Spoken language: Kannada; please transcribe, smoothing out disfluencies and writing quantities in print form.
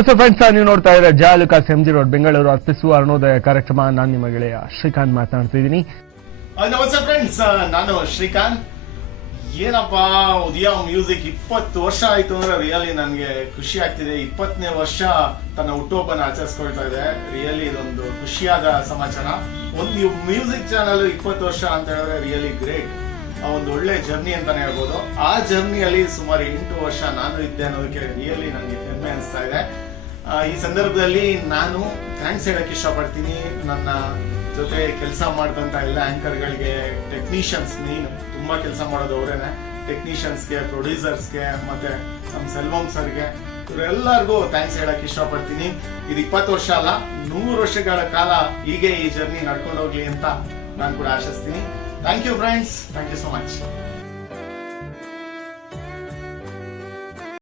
ನಮಸ್ತೆ ಫ್ರೆಂಡ್ಸ್, ನೀವು ನೋಡ್ತಾ ಇದ್ರೆ ಜಯಲುಕಾಸ್ MG ರೋಡ್ ಬೆಂಗಳೂರು ಅರ್ಪಿಸುವ ಅರುಣೋದಯ ಕಾರ್ಯಕ್ರಮ. ನಾನು ನಿಮ್ಮ ಗೆಳೆಯ ಶ್ರೀಕಾಂತ್ ಮಾತನಾಡ್ತಿದ್ದೀನಿ. ನಮಸ್ತೆ ಫ್ರೆಂಡ್ಸ್, ನಾನು ಶ್ರೀಕಾಂತ್. ಏನಪ್ಪಾ ಉದಯ ಮ್ಯೂಸಿಕ್ 20 ವರ್ಷ ಆಯ್ತು ಅಂದ್ರೆ ರಿಯಲಿ ನನ್ಗೆ ಖುಷಿ ಆಗ್ತಿದೆ. 20ನೇ ವರ್ಷ ತನ್ನ ಹುಟ್ಟುಹಬ್ಬನ ಆಚರಿಸ್ಕೊಳ್ತಾ ಇದೆ. ರಿಯಲಿ ಇದೊಂದು ಖುಷಿಯಾದ ಸಮಾಚಾರ. ಒಂದು ಮ್ಯೂಸಿಕ್ ಚಾನಲ್ 20 ವರ್ಷ ಅಂತ ಹೇಳಿದ್ರೆ ರಿಯಲಿ ಗ್ರೇಟ್. ಒಂದು ಒಳ್ಳೆ ಜರ್ನಿ ಅಂತಾನೆ ಹೇಳ್ಬೋದು. ಆ ಜರ್ನಿಯಲ್ಲಿ ಸುಮಾರು 8 ವರ್ಷ ನಾನು ಇದ್ದೆ ಅನ್ನೋದಕ್ಕೆ ರಿಯಲಿ ನನಗೆ ಹೆಮ್ಮೆ ಅನಿಸ್ತಾ ಇದೆ. ಈ ಸಂದರ್ಭದಲ್ಲಿ ನಾನು ಥ್ಯಾಂಕ್ಸ್ ಹೇಳಕ್ ಇಷ್ಟಪಡ್ತೀನಿ. ನನ್ನ ಜೊತೆ ಕೆಲಸ ಮಾಡಿದಂತ ಎಲ್ಲ ಆಂಕರ್ಗಳಿಗೆ, ಟೆಕ್ನಿಷಿಯನ್ಸ್, ಮೇನ್ ತುಂಬಾ ಕೆಲಸ ಮಾಡೋದು ಅವರೇನೆ, ಟೆಕ್ನಿಷಿಯನ್ಸ್ಗೆ, ಪ್ರೊಡ್ಯೂಸರ್ಸ್ಗೆ, ಮತ್ತೆ ನಮ್ಮ ಸೆಲ್ವಂ ಸರ್ಗೆ, ಇವರೆಲ್ಲರಿಗೂ ಥ್ಯಾಂಕ್ಸ್ ಹೇಳಕ್ ಇಷ್ಟಪಡ್ತೀನಿ. ಇದು 20 ವರ್ಷ ಅಲ್ಲ, 100 ವರ್ಷಗಳ ಕಾಲ ಹೀಗೆ ಈ ಜರ್ನಿ ನಡ್ಕೊಂಡು ಹೋಗ್ಲಿ ಅಂತ ನಾನು ಕೂಡ ಆಶಿಸ್ತೀನಿ. Thank you friends. Thank you so much.